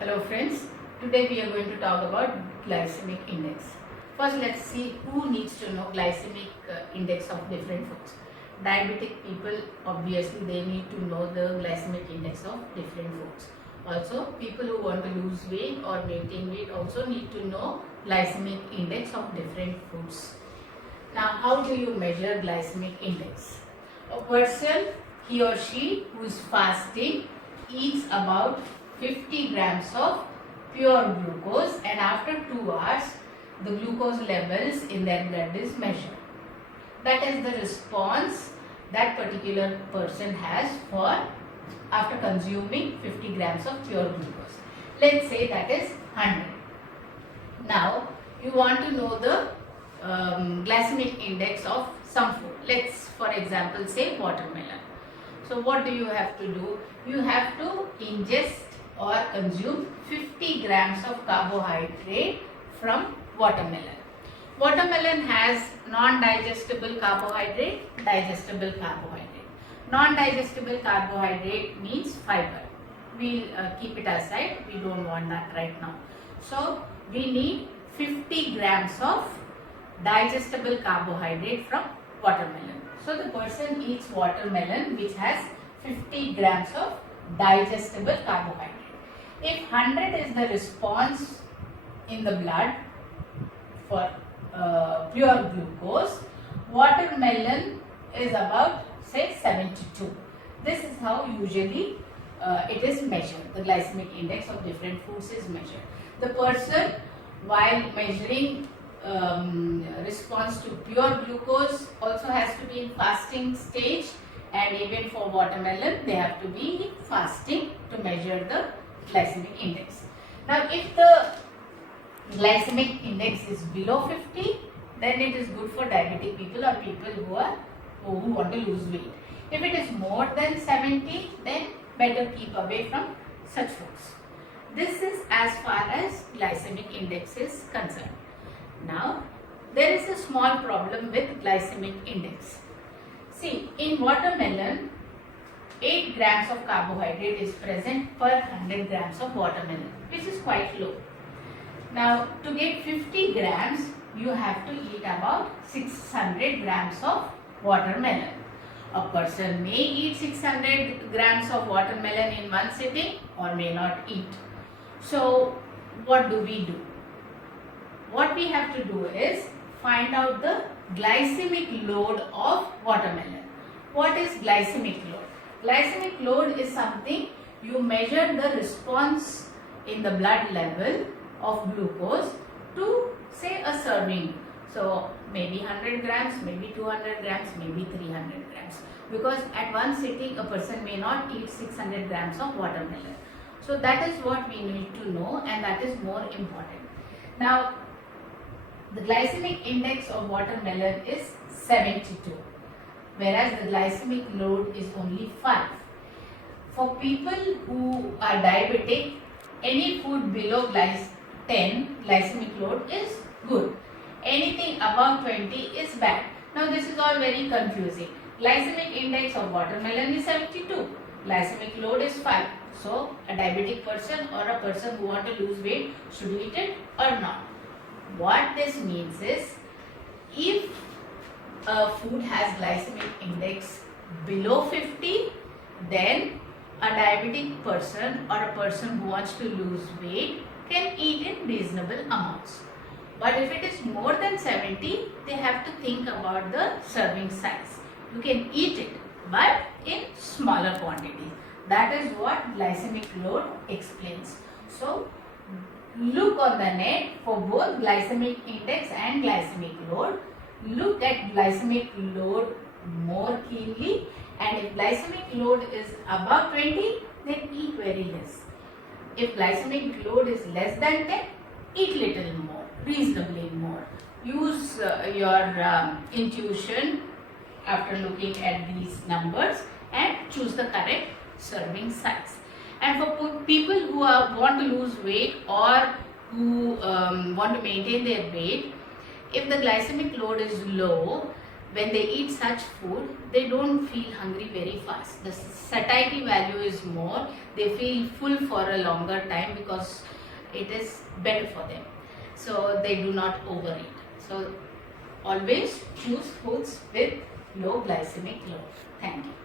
Hello friends, today we are going to talk about glycemic index. First let's see who needs to know glycemic index of different foods. Diabetic people, obviously they need to know the glycemic index of different foods. Also people who want to lose weight or maintain weight also need to know glycemic index of different foods. Now how do you measure glycemic index? A person, he or she who is fasting eats about 50 grams of pure glucose, and after 2 hours the glucose levels in their blood is measured. That is the response that particular person has for after consuming 50 grams of pure glucose. Let's say that is 100. Now you want to know the glycemic index of some food. Let's for example say watermelon. So what do you have to do? You have to ingest or consume 50 grams of carbohydrate from watermelon. Watermelon has non-digestible carbohydrate, digestible carbohydrate. Non-digestible carbohydrate means fiber. We'll keep it aside. We don't want that right now. So we need 50 grams of digestible carbohydrate from watermelon. So the person eats watermelon which has 50 grams of digestible carbohydrate. If 100 is the response in the blood for pure glucose, watermelon is about say 72. This is how usually it is measured. The glycemic index of different foods is measured. The person while measuring response to pure glucose also has to be in fasting stage, and even for watermelon they have to be fasting to measure the glycemic index. Now if the glycemic index is below 50, then it is good for diabetic people or people who want to lose weight. If it is more than 70, then better keep away from such foods. This is as far as glycemic index is concerned. Now there is a small problem with glycemic index. See, in watermelon 8 grams of carbohydrate is present per 100 grams of watermelon, which is quite low. Now to get 50 grams you have to eat about 600 grams of watermelon. A person may eat 600 grams of watermelon in one sitting or may not eat. So what do we do? What we have to do is find out the glycemic load of watermelon. What is glycemic load? Glycemic load is something you measure the response in the blood level of glucose to say a serving. So maybe 100 grams, maybe 200 grams, maybe 300 grams. Because at one sitting a person may not eat 600 grams of watermelon. So that is what we need to know, and that is more important. Now the glycemic index of watermelon is 72, whereas the glycemic load is only 5. For people who are diabetic, any food below 10 glycemic load is good. Anything above 20 is bad. Now this is all very confusing. Glycemic index of watermelon is 72. Glycemic load is 5. So a diabetic person or a person who wants to lose weight should eat it or not. What this means is, if a food has glycemic index below 50, then a diabetic person or a person who wants to lose weight can eat in reasonable amounts. But if it is more than 70, they have to think about the serving size. You can eat it, but in smaller quantities. That is what glycemic load explains. So look on the net for both glycemic index and glycemic load. Look at glycemic load more keenly, and if glycemic load is above 20, then eat very less. If glycemic load is less than 10, eat little more, reasonably more. Use your intuition after looking at these numbers and choose the correct serving size. And for people who want to lose weight or who want to maintain their weight, if the glycemic load is low, when they eat such food, they don't feel hungry very fast. The satiety value is more. They feel full for a longer time because it is better for them. So they do not overeat. So always choose foods with low glycemic load. Thank you.